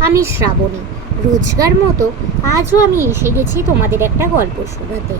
আমি শ্রাবণী। রোজগার মতো আজও আমি এসে গেছি তোমাদের একটা গল্প শোনাতে।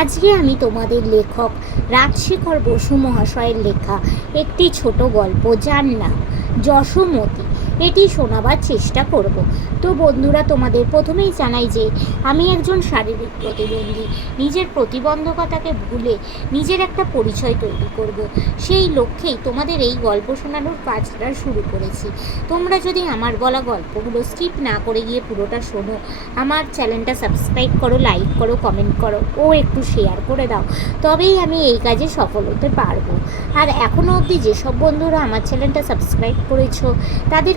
আজকে আমি তোমাদের লেখক রাজশেখর বসু মহাশয়ের লেখা একটি ছোট গল্প, যার নাম যশোমতী। এটি শোনাবার চেষ্টা করব। তো বন্ধুরা, তোমাদের প্রথমেই জানাই যে, আমি একজন শারীরিক প্রতিবন্ধী। নিজের প্রতিবন্ধকতাকে ভুলে নিজের একটা পরিচয় তৈরি করব। সেই লক্ষ্যেই তোমাদের এই গল্প শোনানোর কাজটা শুরু করেছি। তোমরা যদি আমার বলা গল্পগুলো স্কিপ না করে গিয়ে পুরোটা শোনো, আমার চ্যানেলটা সাবস্ক্রাইব করো লাইক করো কমেন্ট করো, ও একটু শেয়ার করে দাও। তবেই আমি এই কাজে সফল হতে পারব। আর এখনও অবধি যেসব বন্ধুরা আমার চ্যানেলটা সাবস্ক্রাইব করেছ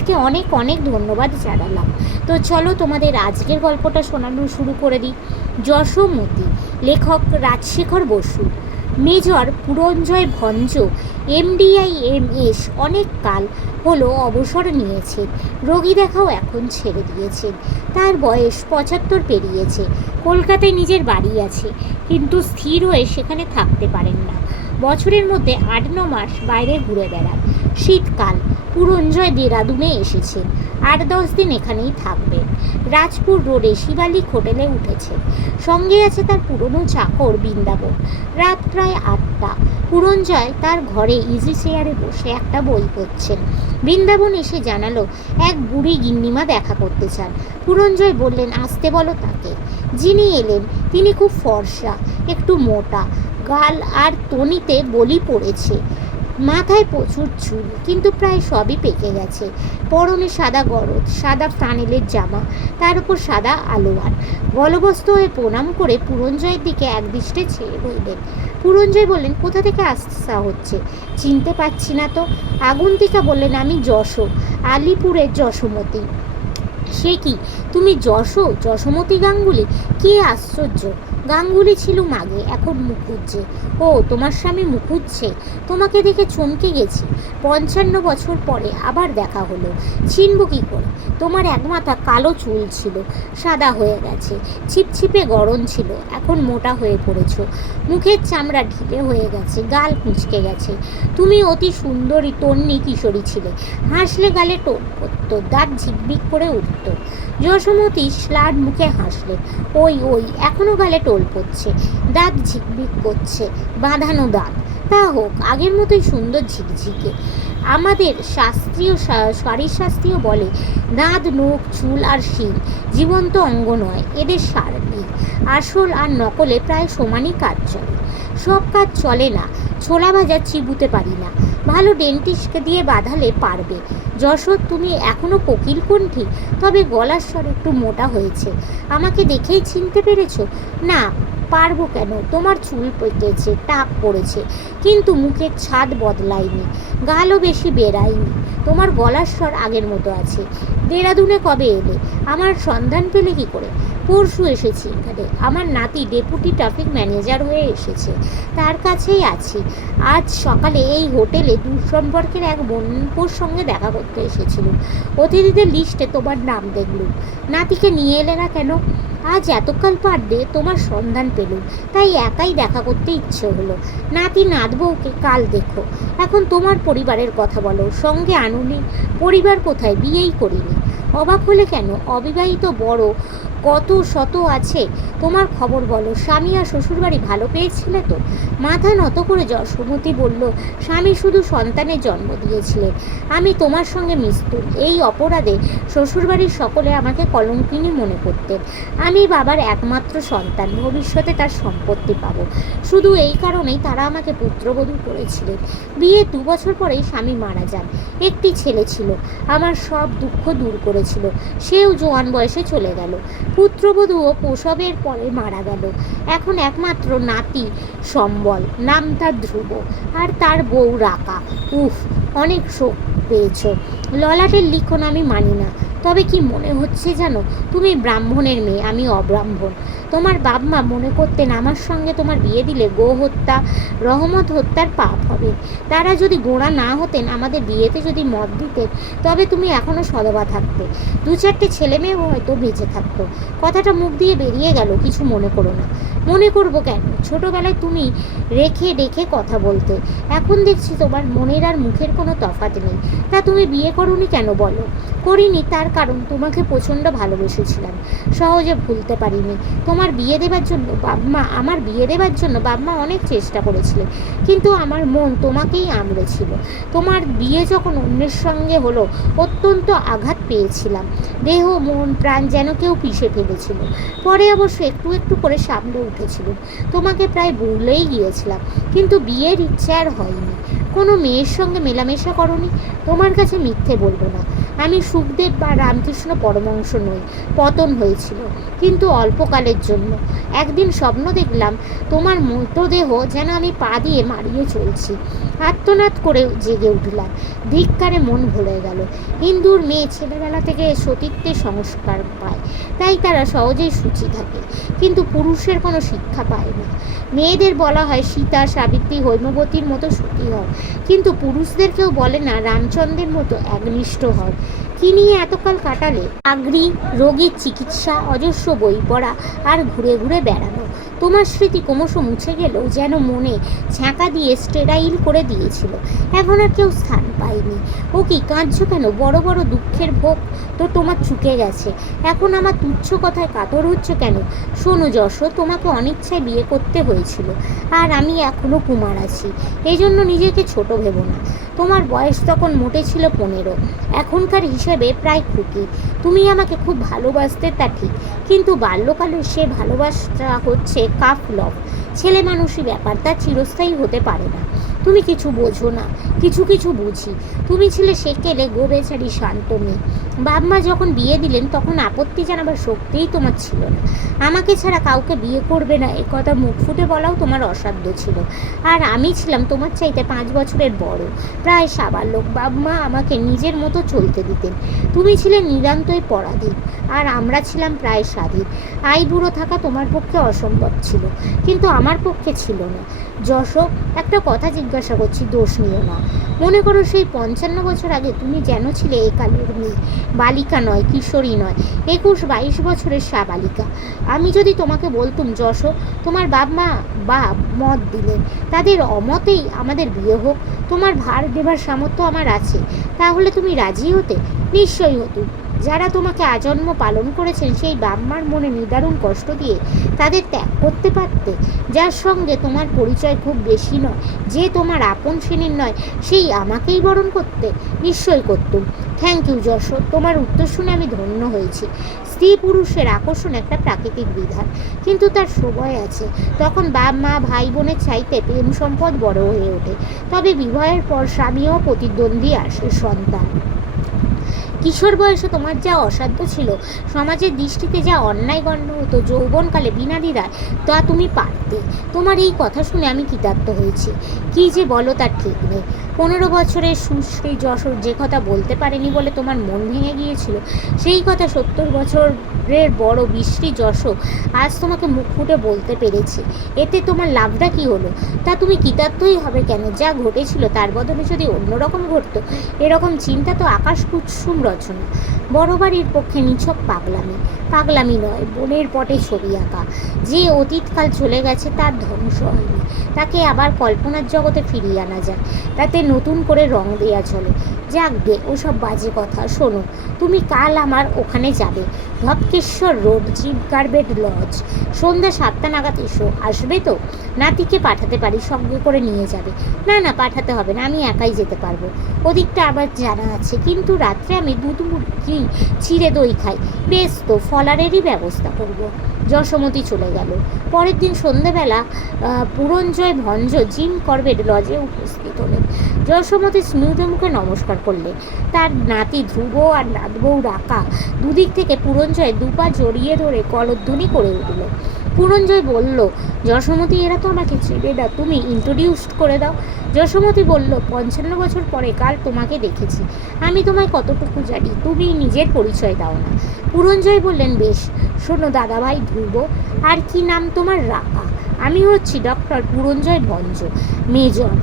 তাদেরকে অনেক অনেক ধন্যবাদ জানালাম। তো চলো তোমাদের আজকের গল্পটা শোনানো শুরু করে দিই। যশোমতি, লেখক Rajshekhar Basu, major Puranjoy Bhanja, MDI M S অনেক কাল হলো অবসর নিয়েছেন রোগী দেখাও এখন ছেড়ে দিয়েছেন তার বয়স পঁচাত্তর পেরিয়েছে, কলকাতায় নিজের বাড়ি আছে, কিন্তু স্থির হয়ে সেখানে থাকতে পারেন না। বছরের মধ্যে আট ন মাস বাইরে ঘুরে বেড়ান শীতকাল, পুরঞ্জয় দেরাদুনে এসেছেন আট দশ দিন এখানেই থাকবেন রাজপুর রোডে শিবালিক হোটেলে উঠেছে। সঙ্গে আছে তার পুরনো চাকর বৃন্দাবন। রাত প্রায় আটটা। পুরঞ্জয় তার ঘরে ইজি চেয়ারে বসে একটা বই পড়ছেন বৃন্দাবন এসে জানালো, এক বুড়ি গিন্নিমা দেখা করতে চান। পুরঞ্জয় বললেন, আসতে বলো তাকে। যিনি এলেন, তিনি খুব ফর্সা, একটু মোটা। গাল আর তনিতে বলি পড়েছে। মাথায় প্রচুর চুল, কিন্তু প্রায় সবই পেকে গেছে। পরনে সাদা গরদ সাদা ফ্রানেলের জামা, তার উপর সাদা আলোয়ার। গলবস্ত হয়ে প্রণাম করে পুরঞ্জয়ের দিকে একদৃষ্টে ছেয়ে রইলেন। পুরঞ্জয় বললেন, কোথা থেকে আসা হচ্ছে? চিনতে পারছি না তো। আগুন্তিকা বললেন, আমি যশো, আলিপুরের যশোমতী। সে কি? তুমি যশো, যশোমতি গাঙ্গুলি? কে আশ্চর্য? গাঙ্গুলি ছিল মাগে, এখন মুখুজ্জে ও, তোমার স্বামী মুখুজ্জে তোমাকে দেখে চমকে গেছি। পঞ্চান্ন বছর পরে আবার দেখা হলো। চিনব কী করে? তোমার এক মাথা কালো চুল ছিল, সাদা হয়ে গেছে, ছিপছিপে গরম ছিল, এখন মোটা হয়ে পড়েছ। মুখের চামড়া ঢিলে হয়ে গেছে, গাল কুঁচকে গেছে। তুমি অতি সুন্দরী তন্নি কিশোরী ছিলে, হাসলে গালে টোপ করতো, দাঁত ঝিকবিক করে উঠত। যশোমতী শ্লাড মুখে হাসলে, ওই ওই এখনও গালে টোল পড়ছে, দাঁত ঝিকবিক করছে, বাঁধানো দাঁত। তা হোক, আগের মতোই সুন্দর ঝিকঝিকে। আমাদের শাস্ত্রীয় শারীরশাস্ত্রীয় বলে দাঁত নখ, চুল আর শিং জীবন্ত অঙ্গ নয়, এদের সার নেই। আসল আর নকলে প্রায় সমানই কাজ চলে। সব কাজ চলে না, ছোলা ভাজা চিবুতে পারি না। ভালো ডেন্টিস্টকে দিয়ে বাঁধালে পারবে। যশোর, তুমি এখনও কোকিল কণ্ঠী তবে গলার স্বর একটু মোটা হয়েছে। আমাকে দেখেই চিনতে পেরেছ? না পারব কেন? তোমার চুল পেকেছে টাক পড়েছে, কিন্তু মুখের ছাদ বদলায়নি, গালও বেশি বেরায়নি তোমার গলার স্বর আগের মতো আছে। দেরাদুনে কবে এলে? আমার সন্ধান পেলে কি করে? পরশু এসেছি এখানে। আমার নাতি ডেপুটি ট্রাফিক ম্যানেজার হয়ে এসেছে। তার কাছেই আছি। আজ সকালে এই হোটেলে দূরসম্পর্কের এক বোনপুর সঙ্গে দেখা করতে এসেছিলুম। অতিথিদের লিস্টে তোমার নাম দেখলুম। নাতিকে নিয়ে এলে না কেন? আজ এতকাল পারবে তোমার সন্ধান পেলুম। তাই একাই দেখা করতে ইচ্ছে হলো। নাতি নাত বউকে কাল দেখো। এখন তোমার পরিবারের কথা বলো। সঙ্গে আনুনি। পরিবার কোথায়? বিয়েই করিনি। অবাক হলে কেন? অবিবাহিত বড় কত শত আছে? তোমার খবর বলো। স্বামী আর শ্বশুরবাড়ি ভালো পেয়েছিলে তো? মাথা নত করে যশোমতি বলল, স্বামী শুধু সন্তানের জন্ম দিয়েছিলেন। আমি তোমার সঙ্গে মিস্তুর। এই অপরাধে শ্বশুরবাড়ির সকলে আমাকে কলঙ্কিনী মনে করতেন। আমি বাবার একমাত্র সন্তান। ভবিষ্যতে তার সম্পত্তি পাবো। শুধু এই কারণেই তারা আমাকে পুত্রবধূ করেছিলেন। বিয়ে দু বছর পরেই স্বামী মারা যান। একটি ছেলে ছিল। আমার সব দুঃখ দূর করেছিল। সেও জোয়ান বয়সে চলে গেল। পুত্রবধূও প্রসবের পরে মারা গেল। এখন একমাত্র নাতি সম্বল, নাম তার ধ্রুব আর তার বউ রাকা। উফ, অনেক শোক পেয়েছ। ললাটের লিখন আমি মানি না। তবে কি মনে হচ্ছে জানো? তুমি ব্রাহ্মণের মেয়ে, আমি অব্রাহ্মণ। তোমার বাপমা মনে করতেন আমার সঙ্গে তোমার বিয়ে দিলে গো হত্যা, রহমত হত্যার পাপ হবে। তারা যদি গোড়া না হতেন, আমাদের বিয়েতে যদি মত দিতেন, তবে তুমি এখনও সদবা থাকতে। দু চারটে ছেলে মেয়েও হয়তো বেঁচে থাকতো। কথাটা মুখ দিয়ে বেরিয়ে গেল, কিছু মনে করো না। মনে করব কেন? ছোটবেলায় তুমি রেখে রেখে কথা বলতে। এখন দেখছি তোমার মনের আর মুখের কোনো তফাৎ নেই। তা তুমি বিয়ে করনি কেন বলো? করিনি, তার কারণ তোমাকে প্রচণ্ড ভালোবেসেছিলাম। সহজে ভুলতে পারিনি। তোমার বিয়ে দেবার জন্য বাবমা আমার বিয়ে দেবার জন্য বাবমা অনেক চেষ্টা করেছিলেন কিন্তু আমার মন তোমাকেই আমড়েছিল। তোমার বিয়ে যখন অন্যের সঙ্গে হলো, অত্যন্ত আঘাত পেয়েছিলাম। দেহ, মন, প্রাণ যেন কেউ পিষে ফেলেছিল। পরে অবশ্য একটু একটু করে সামনে উঠেছিল। তোমাকে প্রায় ভুলেই গিয়েছিলাম। কিন্তু বিয়ের ইচ্ছে আর হয়নি। কোনো মেয়ের সঙ্গে মেলামেশা করনি। তোমার কাছে মিথ্যে বলব না। আমি সুখদেব বা রামকৃষ্ণ পরমংশ নই, পতন হয়েছিল, কিন্তু অল্পকালের জন্য। একদিন স্বপ্ন দেখলাম, তোমার মৃতদেহ যেন আমি পা দিয়ে মারিয়ে চলছি। আত্মনাদ করে জেগে উঠলাম। ধিক্কারে মন ভরে গেল। হিন্দুর মেয়ে ছেলেবেলা থেকে সতীত্বের সংস্কার পায়, তাই তারা সহজেই সূচি থাকে, কিন্তু পুরুষের কোনো শিক্ষা পায় না। মেয়েদের বলা হয়, সীতা, সাবিত্রী, হৈমবতীর মতো সতী হও। কিন্তু পুরুষদেরকেও বলে না, রামচন্দ্রের মতো একনিষ্ঠ হও। কি নিয়ে এতকাল কাটালে? আগ্রি রোগীর চিকিৎসা অজস্র বই পড়া আর ঘুরে ঘুরে বেড়ানো। তোমার স্মৃতি ক্রমশ মুছে গেলেও যেন মনে ছ্যাঁকা দিয়ে স্টেরাইল করে দিয়েছিল। এখন আর কেউ স্থান পায়নি। ও কি কাঁদছো কেন? বড় বড় দুঃখের ভোগ তো তোমার চুকে গেছে। এখন আমার তুচ্ছ কথায় কাতর হচ্ছে কেন? শোনো যশো, তোমাকে অনিচ্ছায় বিয়ে করতে হয়েছিল, আর আমি এখনও কুমার আছি। এই জন্য নিজেকে ছোট ভেবো না। তোমার বয়স তখন মোটে ছিল পনেরো। এখনকার হিসেবে প্রায় খুকি। তুমি আমাকে খুব ভালোবাসতে তা ঠিক, কিন্তু বাল্যকালের সে ভালোবাসা হচ্ছে কাফ লভ ছেলে মানুষই ব্যাপার তা চিরস্থায়ী হতে পারে না। তুমি কিছু বোঝো না, কিছু কিছু বুঝি। তুমি ছিলে সে সেকেলে গোবেচারি শান্ত মেয়ে। বাবমা যখন বিয়ে দিলেন, তখন আপত্তি জানাবার শক্তিই তোমার ছিল না। আমাকে ছাড়া কাউকে বিয়ে করবে না, এ কথা মুখ ফুটে বলাও তোমার অসাধ্য ছিল। আর আমি ছিলাম তোমার চাইতে পাঁচ বছরের বড়। প্রায় সাবালক বাবমা আমাকে নিজের মতো চলতে দিতেন। তুমি ছিলে নিরান্তই পরাধীন, আর আমরা ছিলাম প্রায় স্বাধীন। আই বুড়ো থাকা তোমার পক্ষে অসম্ভব ছিল, কিন্তু আমার পক্ষে ছিল না। যশো, একটা কথা জিজ্ঞাসা করছি দোষ নিও না। মনে করো সেই পঞ্চান্ন বছর আগে তুমি যেন ছিলে এ কালের মেয়ে। বালিকা নয়, কিশোরী নয়, একুশ বাইশ বছরের সাবালিকা আমি যদি তোমাকে বলতুম, যশ, তোমার বাপ মা বা মত দিলেন, তাদের অমতেই আমাদের বিয়ে হোক, তোমার ভার দেবার সামর্থ্য আমার আছে, তাহলে তুমি রাজি হতে? নিশ্চয়ই হতো যারা তোমাকে আজন্ম পালন করেছেন, সেই বাম্মার মনে নিদারুণ কষ্ট দিয়ে তাদের ত্যাগ করতে পারতে? যার সঙ্গে তোমার পরিচয় খুব বেশি নয়, যে তোমার আপন শ্রেণির নয়, সেই আমাকেই বরণ করতে? নিশ্চয়ই করতুম। থ্যাংক ইউ যশোর তোমার উত্তর শুনে আমি ধন্য হয়েছি। স্ত্রী পুরুষের আকর্ষণ একটা প্রাকৃতিক বিধান। কিন্তু তার সময় আছে। তখন বাপ, মা, ভাই বোনের চাইতে প্রেম সম্পদ বড় হয়ে ওঠে। তবে বিবাহের পর স্বামীও প্রতিদ্বন্দ্বী আসে সন্তান। কিশোর বয়সে তোমার যা অসাধ্য ছিল, সমাজের দৃষ্টিতে যা অন্যায় গণ্য হতো, যৌবনকালে বিনা তা তুমি পারতে। তোমার এই কথা শুনে আমি কৃতার্থ হয়েছি। কি যে বলো তার ঠিক নেই। পনেরো বছরের সুশ্রী যশোর যে কথা বলতে পারেনি বলে তোমার মন ভেঙে গিয়েছিল, সেই কথা সত্তর বছরের বড় বিশ্রী যশো আজ তোমাকে মুখ ফুটে বলতে পেরেছে। এতে তোমার লাভটা কি হলো? তা তুমি কৃতার্থই হবে কেন? যা ঘটেছিল তার বদলে যদি অন্যরকম ঘটতো, এরকম চিন্তা তো আকাশ কুৎসুম রচনা। বড় বাড়ির পক্ষে নিছক পাগলামি। পাগলামি নয়, বনের পটে ছবি আঁকা। যে অতীতকাল চলে গেছে তার ধ্বংস হয়নি। তাকে আবার কল্পনার জগতে ফিরিয়ে আনা যায় তাতে নতুন করে রং দেয়া চলে। যাক গে, ওসব বাজে কথা, শোনো। তুমি কাল আমার ওখানে যাবে। ভটকেশ্বর রোড জিপ গার্বেট লজ। সন্ধ্যা সাতটা নাগাদ এসো, আসবে তো? নাতিকে পাঠাতে পারি, সঙ্গে করে নিয়ে যাবে। না না, পাঠাতে হবে না, আমি একাই যেতে পারব। ওদিকটা আবার জানা আছে, কিন্তু রাত্রে আমি দুধ মুরগি চিড়ে দই খাই। বেশ তো, ফলারেরই ব্যবস্থা করব। যশোমতি চলে গেল। পরের দিন সন্ধেবেলা পুরঞ্জয় ভঞ্জ জিম করবেট লজে উপস্থিত হলেন। যশোমতি স্মিত মুখে নমস্কার করলে তার নাতি ধ্রুব আর নাতবউ রাকা দুদিক থেকে পুরঞ্জয় দুপা জড়িয়ে ধরে কলধ্বনি করে উঠল। পুরঞ্জয় বলল, যশোমতি, এরা তো আমাকে চেনে না। তুমি ইন্ট্রোডিউস করে দাও। যশোমতি বলল, পঞ্চান্ন বছর পরে কাল তোমাকে দেখেছি। আমি তোমায় কতটুকু জানি, তুমি নিজের পরিচয় দাও না। পুরঞ্জয় বললেন, বেশ শোনো দাদাভাই ধ্রুব আর কি নাম তোমার? রাখা আমি হচ্ছি doctor Puranjoy Bhanja, major,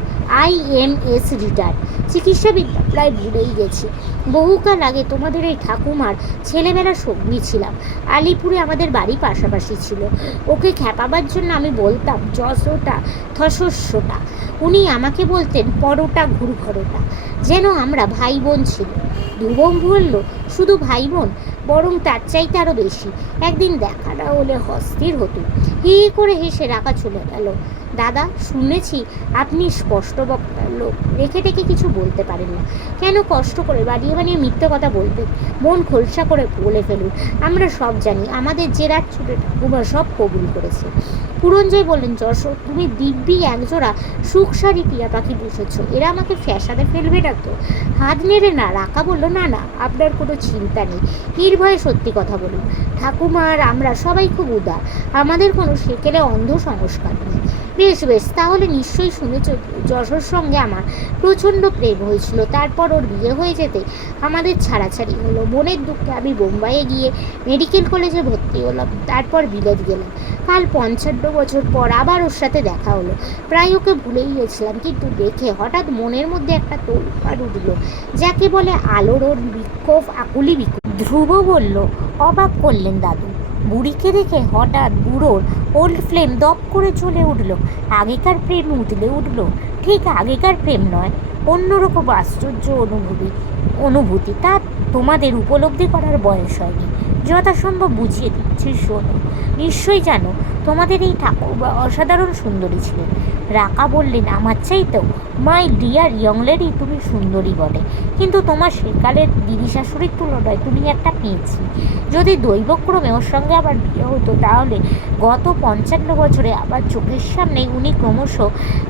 I M S retired. চিকিৎসাবিদ্যা প্রায় ভুলেই গেছি। বহুকাল আগে তোমাদের এই ঠাকুমার ছেলেবেলার সঙ্গী ছিলাম। আলিপুরে আমাদের বাড়ি পাশাপাশি ছিল। ওকে খেপাবার জন্য আমি বলতাম, যশোটা, থসস্যটা। উনি আমাকে বলতেন, পরোটা ঘুরঘরোটা। যেন আমরা ভাই বোন ছিল। ধ্রুবম বলল, শুধু ভাই বোন বরং তার চাইতে আরও বেশি। একদিন দেখাটা হলে হস্তির হতো হি করে হেসে রাখা চলে গেল। দাদা, শুনেছি আপনি স্পষ্ট বক্তার লোক। রেখে টেখে কিছু বলতে পারেন না। কেন কষ্ট করে বানিয়ে বানিয়ে মিথ্যে কথা বলবেন? মন খোলসা করে বলে ফেলুন। আমরা সব জানি, আমাদের জেরার ছুটে ঠাকুমা সব কবুল করেছে। পুরঞ্জয় বললেন, যশোর, তুমি দিব্যি একজোড়া সুখ সুখসারি টিয়া পাখি পুষেছ এরা আমাকে ফ্যাসাদে ফেলবে না তো? হাত নেড়ে না, রাখা বলল, না না, আপনার কোনো চিন্তা নেই। নির্ভয়ে সত্যি কথা বলুন। ঠাকুমা আর আমরা সবাই খুব উদার। আমাদের কোনো সেকেলে অন্ধ সংস্কার নেই। বেশ বেশ, তাহলে নিশ্চয়ই শুনেছ যশোর সঙ্গে আমার প্রচণ্ড প্রেম হয়েছিল, তারপর ওর বিয়ে হয়ে যেতে আমাদের ছাড়াছাড়ি হলো। বোনের দুঃখে আমি বোম্বাইয়ে গিয়ে মেডিকেল কলেজে ভর্তি হলাম, তারপর বিলেত গেলাম। কাল পঞ্চান্ন বছর পর আবার ওর সাথে দেখা হলো। প্রায় ওকে ভুলেই গেছিলাম, কিন্তু দেখে হঠাৎ মনের মধ্যে একটা তোলপাড় উঠল, যাকে বলে আলোর ওর বিক্ষোভ, আকুলি বিক্ষোভ। ধ্রুব বলল, অবাক করলেন দাদু। বুড়িকে দেখে হঠাৎ বুড়োর ওল্ড ফ্লেম দপ করে চলে উঠল। আগেকার প্রেম উঠলে উঠল। ঠিক আগেকার প্রেম নয়, অন্যরকম আশ্চর্য অনুভূতি। অনুভূতি, তা তোমাদের উপলব্ধি করার বয়স হয়নি। যথাসম্ভব বুঝিয়ে দিচ্ছি, শোনো। নিশ্চয়ই জানো, তোমাদের এই ঠাকুর অসাধারণ সুন্দরী ছিলেন। রাকা বললেন, আমার চাইতেও মাই ডিয়ার ইয়ং লেডি, তুমি সুন্দরী বলে কিন্তু তোমার সেকালের দিদি শাশুড়ির তুলনায় তুমি একটা পেয়েছি। যদি দৈবক্রমে ওর সঙ্গে আবার বিয়ে হতো, তাহলে গত পঞ্চান্ন বছরে আবার চোখের সামনে উনি ক্রমশ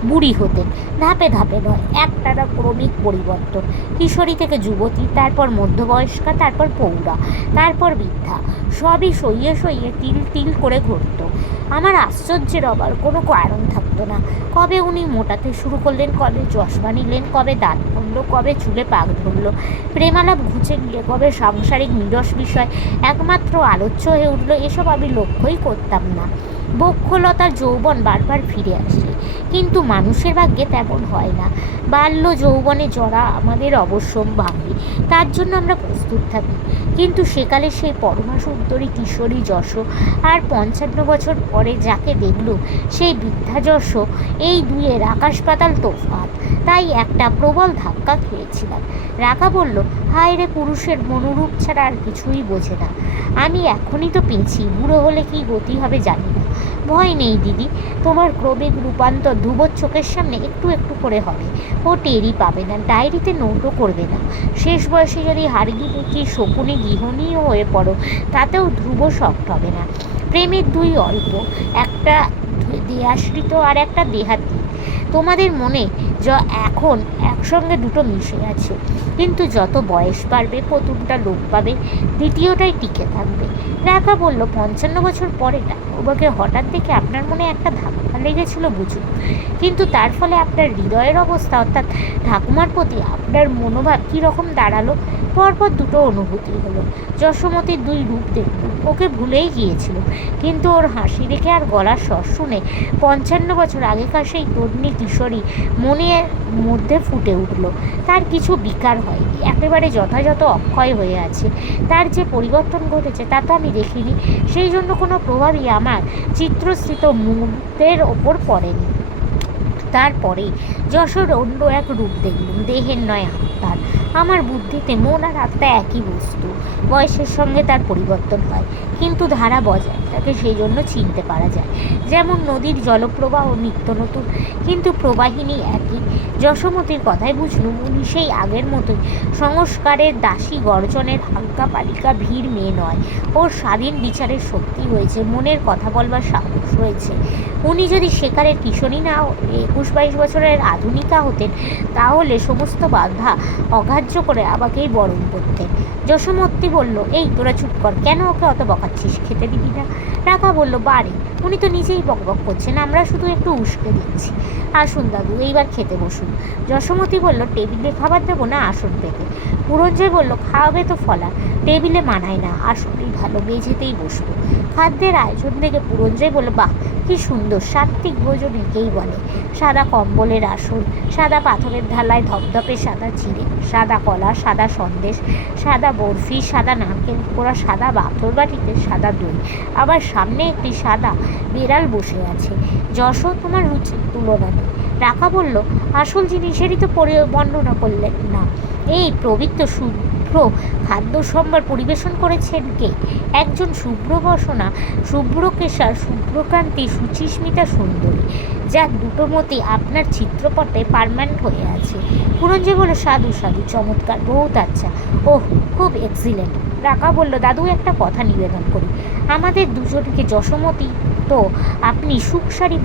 বুড়ি হতেন। ধাপে ধাপে নয় একটানা ক্রমিক পরিবর্তন। কিশোরী থেকে যুবতী, তারপর মধ্যবয়স্কা, তারপর পৌরা, তারপর বৃদ্ধা। সবই সইয়ে সইয়ে তিল তিল করে ঘটতো। আমার আশ্চর্যের আবার কোনো কারণ থাকতো না কবে উনি মোটাতে শুরু করলেন, কবে চশমা নিলেন, কবে দাঁত পড়ল কবে চুলে পাক ধরলো? প্রেমালাপ ঘুচে গিয়ে কবে সাংসারিক নিরস বিষয়? একমাত্র আলোচ্য হয়ে উঠল, এসব আমি লক্ষ্যই করতাম না। বক্ষলতার যৌবন বারবার ফিরে আসে। কিন্তু মানুষের ভাগ্যে তেমন হয় না। বাল্য যৌবনে জড়া আমাদের অবশ্যম্ভাবী। তার জন্য আমরা প্রস্তুত থাকি। কিন্তু সেকালে সেই পরমা সুন্দরী কিশোরী যশো আর পঞ্চান্ন বছর পরে যাকে দেখল সেই বৃদ্ধা যশ, এই দুয়ের আকাশ পাতাল তোফাত তাই একটা প্রবল ধাক্কা খেয়েছিলাম। রাকা বলল, হায় রে পুরুষের মনোরূপ ছাড়া আর কিছুই বোঝে না। আমি এখনই তো পেয়েছি, বুড়ো হলে কি গতি হবে জানি না। ভয় নেই, দিদি। তোমার ক্রমিক রূপান্তর ধ্রুবর চোখের সামনে একটু একটু করে হবে। ও টেরি পাবে না, ডায়েরিতে নোটও করবে না। শেষ বয়সে যদি হারগি দেখি শকুনে গৃহণীয় হয়ে পড়ো, তাতেও ধ্রুব শক্ত হবে না। প্রেমের দুই অল্প, একটা দেহাশ্রিত আর একটা দেহাতি তোমাদের মনে য এখন একসঙ্গে দুটো মিশে আছে। কিন্তু যত বয়স বাড়বে প্রথমটা লোক পাবে, দ্বিতীয়টাই টিকে থাকবে। রাখা বলল, পঞ্চান্ন বছর পরে ওবাকে হঠাৎ দেখে আপনার মনে একটা ধাক্কা লেগেছিল বুঝুন। কিন্তু তার ফলে আপনার হৃদয়ের অবস্থা অর্থাৎ ঠাকুমার প্রতি আপনার মনোভাব কীরকম দাঁড়াল, পরপর দুটো অনুভূতি হলো। যশোমতির দুই রূপ দেখলুম ওকে ভুলেই গিয়েছিল। কিন্তু ওর হাসি দেখে আর গলার স্বর শুনে পঞ্চান্ন বছর আগেকার সেই তরুণী কিশোরী মনের মধ্যে ফুটে উঠল। তার কিছু বিকার হয়নি, একেবারে যথাযথ অক্ষয় হয়ে আছে। তার যে পরিবর্তন ঘটেছে তা তো আমি দেখিনি। সেই জন্য কোনো প্রভাবই আমার চিত্রস্থিত মুহূর্তের ওপর পড়েনি। তারপরে যশোর অন্য এক রূপ দেখলুম, দেহের নয় আত্মার আমার বুদ্ধিতে মন আর আত্মা একই বস্তু। বয়সের সঙ্গে তার পরিবর্তন হয়। কিন্তু ধারা বজায়, তাকে সেই জন্য চিনতে পারা যায়। যেমন নদীর জলপ্রবাহ নিত্য নতুন, কিন্তু প্রবাহিনী একই। যশোমতির কথাই বুঝলুম, উনি সেই আগের মতোই। সংস্কারের দাসী গর্জনের হালকা পালিকা ভিড় মেয়ে নয়। ওর স্বাধীন বিচারের শক্তি হয়েছে, মনের কথা বলবার সাহস হয়েছে। উনি যদি সেকালের কিশোরী না একুশ বাইশ বছরের আধুনিকা হতেন, তাহলে সমস্ত বাধা অগ্রাহ্য করে আমাকেই বরণ করতেন। যশোমূর্তি বলল, এই, তোরা চুপ কর, কেন ওকে অত বকাচ্ছিস খেতে দিবি না। রাখা বলল, বারে, উনি তো নিজেই বক বক করছেন, আমরা শুধু একটু উস্কে দিচ্ছি। আসুন দাদু, এইবার খেতে বসুন। যশোমতি বলল, টেবিলে খাবার দেবো না, আসন পেতে। পুরঞ্জয় বলল, খাওয়াবে তো ফলা, টেবিলে মানায় না আসনই ভালো, মেঝেতেই বসবো। খাদ্যের আয়োজন দেখে পুরঞ্জয় বলল, বাহ, কি সুন্দর, সাত্বিক ভোজন একেই বলে। সাদা কম্বলের আসন সাদা পাথরের ঢালায় ধপধপে সাদা চিড়ে, সাদা কলা, সাদা সন্দেশ, সাদা বরফি, সাদা নারকেল পোড়া, সাদা পাথর বাটিতে সাদা দই। আবার সামনে একটি সাদা বিড়াল বসে আছে। যশো তোমার রুচির তুলনা নেই। রাখা বলল, আসল জিনিসেরই তো পরি, বর্ণনা করলেন না। এই পবিত্র শুভ্র খাদ্য সম্ভার পরিবেশন করেছেন কে? একজন শুভ্র বসনা শুভ্রকেশা শুভ্রকান্তি, সুচিস্মিতা সুন্দরী যা দুটো মতি আপনার চিত্রপটে পারমানেন্ট হয়ে আছে। পুরঞ্জয় বলল সাধু সাধু চমৎকার, বহুত আচ্ছা। ওহ, খুব এক্সিলেন্ট রাকা বলল, দাদু, একটা কথা নিবেদন করি। আমাদের দুজনকে যশোমতি তো আপনি সুখ শাড়ি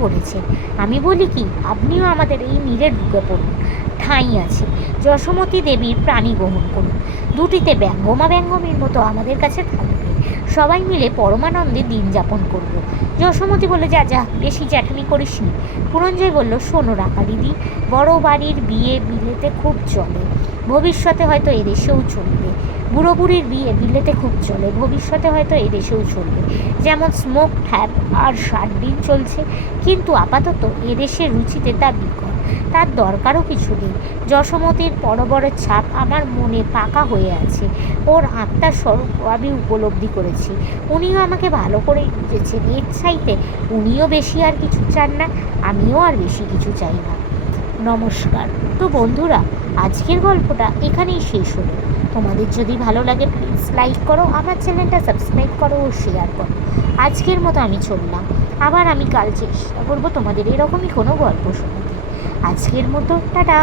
আমি বলি কি, আপনিও আমাদের এই নীরে ঢুকে পড়ুন। ঠাঁই আছে। যশোমতী দেবীর প্রাণী গ্রহণ করুন। দুটিতে ব্যঙ্গমা ব্যঙ্গমের মতো আমাদের কাছে থাকবে সবাই মিলে পরমানন্দে দিন যাপন করব। যশোমতী বলে যা যা, বেশি জ্যাঠানি করিস নি। পুরঞ্জয় বলল, শোনো রাখা দিদি, বড় বাড়ির বিয়ে বিলেতে খুব চলে। ভবিষ্যতে হয়তো এদেশেও চলবে। বুড়ো বুড়ির বিয়ে বিলেতে খুব চলে। ভবিষ্যতে হয়তো এদেশেও চলবে। যেমন স্মোক ট্যাপ আর ষাট দিন চলছে। কিন্তু আপাতত এদেশের রুচিতে তা বিকল তার দরকারও কিছু নেই। যশোমতির বড় ছাপ আমার মনে পাকা হয়ে আছে। ওর আত্মার স্বরূপ আমি উপলব্ধি করেছি। উনিও আমাকে ভালো করে বুঝেছেন। এর চাইতে উনিও বেশি আর কিছু চান না, আমিও আর বেশি কিছু চাই না। নমস্কার। তো বন্ধুরা, আজকের গল্পটা এখানেই শেষ হলো। তোমাদের যদি ভালো লাগে প্লিজ লাইক করো, আমার চ্যানেলটা সাবস্ক্রাইব করো ও শেয়ার করো। আজকের মতো আমি চললাম। আবার আমি কাল চেষ্টা করব তোমাদের এরকমই কোনো গল্প শোনাতে। আজকের মতো টাটা।